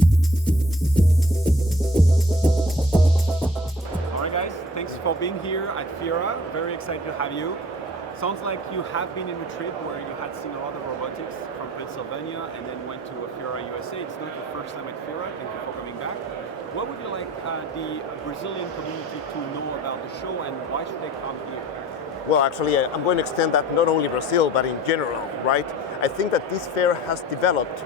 All right, guys, thanks for being here at FIRA. Very excited to have you. Sounds like you have been in a trip where you had seen a lot of robotics from Pennsylvania and then went to FIRA USA. It's not your first time at FIRA. Thank you for coming back. What would you like the Brazilian community to know about the show, and why should they come here? Well, actually, I'm going to extend that not only Brazil, but in general, right? I think that this fair has developed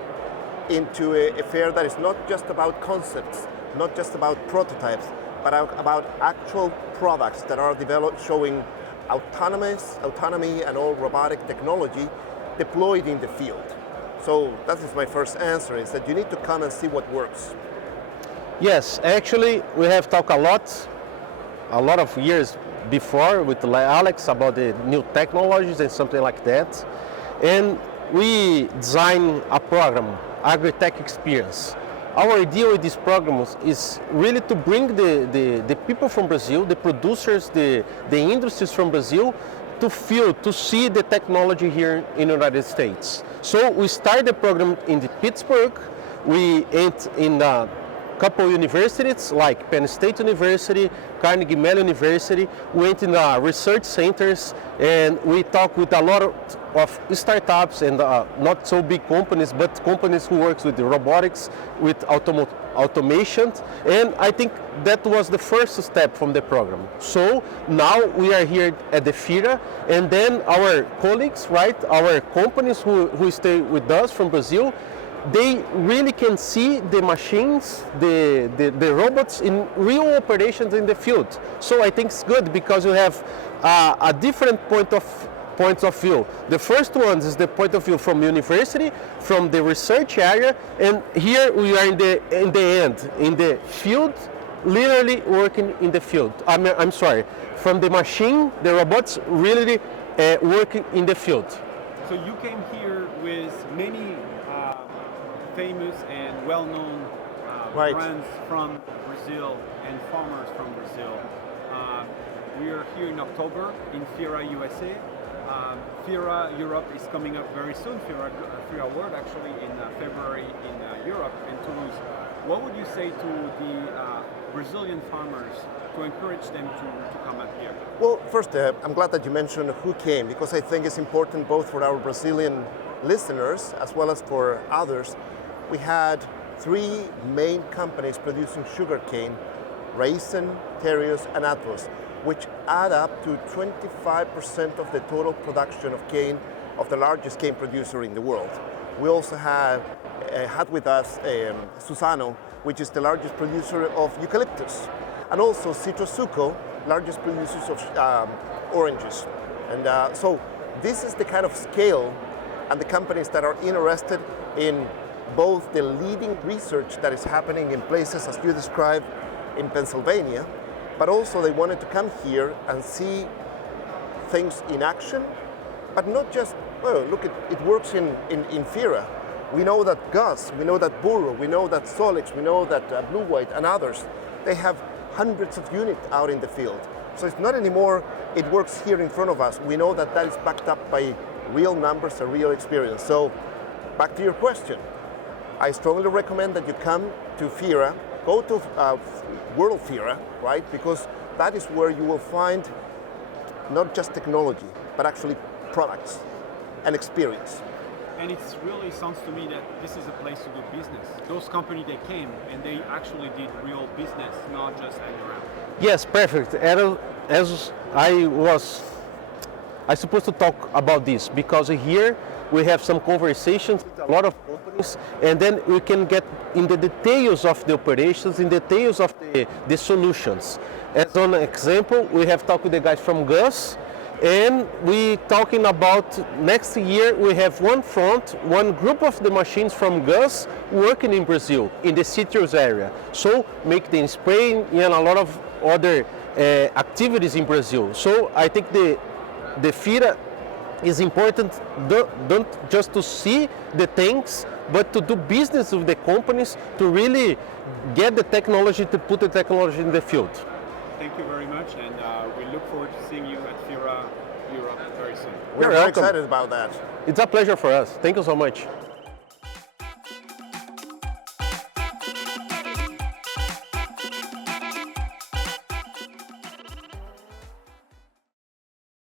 into a fair that is not just about concepts, not just about prototypes, but about actual products that are developed showing autonomy and all robotic technology deployed in the field. So that is my first answer, is that you need to come and see what works. Yes, actually, we have talked a lot of years before with Alex about the new technologies and something like that. And we designed a program, AgriTech Experience. Our idea with this program is really to bring the people from Brazil, the producers, the industries from Brazil, to feel, to see the technology here in the United States. So we started the program in Pittsburgh. We went in a couple universities like Penn State University, Carnegie Mellon University. We went in research centers, and we talked with a lot of startups and not so big companies, but companies who work with robotics, with automation. And I think that was the first step from the program. So now we are here at the FIRA, and then our colleagues, right, our companies who stay with us from Brazil, they really can see the machines, the robots in real operations in the field. So I think it's good because you have a different points of view. The first one is the point of view from university, from the research area, and here we are in the end, in the field, literally working in the field. I'm sorry, from the machine, the robots really working in the field. So you came here with many famous and well-known Right. brands from Brazil and farmers from Brazil. We are here in October in FIRA USA. FIRA Europe is coming up very soon. FIRA World actually in February in Europe, in Toulouse. What would you say to the Brazilian farmers to encourage them to come up here? Well, first, I'm glad that you mentioned who came, because I think it's important both for our Brazilian listeners as well as for others. We had three main companies producing sugarcane, Raízen, Terios, and Atvos, which add up to 25% of the total production of cane of the largest cane producer in the world. We also had with us Suzano, which is the largest producer of eucalyptus, and also Citrosuco, largest producers of oranges. And so this is the kind of scale and the companies that are interested in both the leading research that is happening in places, as you described, in Pennsylvania, but also they wanted to come here and see things in action, but not just, well, look, it works in FIRA. We know that Gus, we know that Burro, we know that Solix, we know that Blue White and others, they have hundreds of units out in the field. So it's not anymore, it works here in front of us. We know that that is backed up by real numbers and real experience. So back to your question. I strongly recommend that you come to FIRA, go to World FIRA, right? Because that is where you will find not just technology, but actually products and experience. And it really sounds to me that this is a place to do business. Those companies, they came and they actually did real business, not just hang around. Yes, perfect. As I supposed to talk about this, because here we have some conversations with a lot of companies, and then we can get in the details of the operations, in details of the solutions. As an example, we have talked with the guys from Gus, and we talking about next year we have one group of the machines from Gus working in Brazil, in the citrus area. So make the spraying and a lot of other activities in Brazil. So I think the FIRA is important, don't just to see the things, but to do business with the companies, to really get the technology, to put the technology in the field. Thank you very much, and we look forward to seeing you at FIRA Europe very soon. We're very excited about that. It's a pleasure for us. Thank you so much.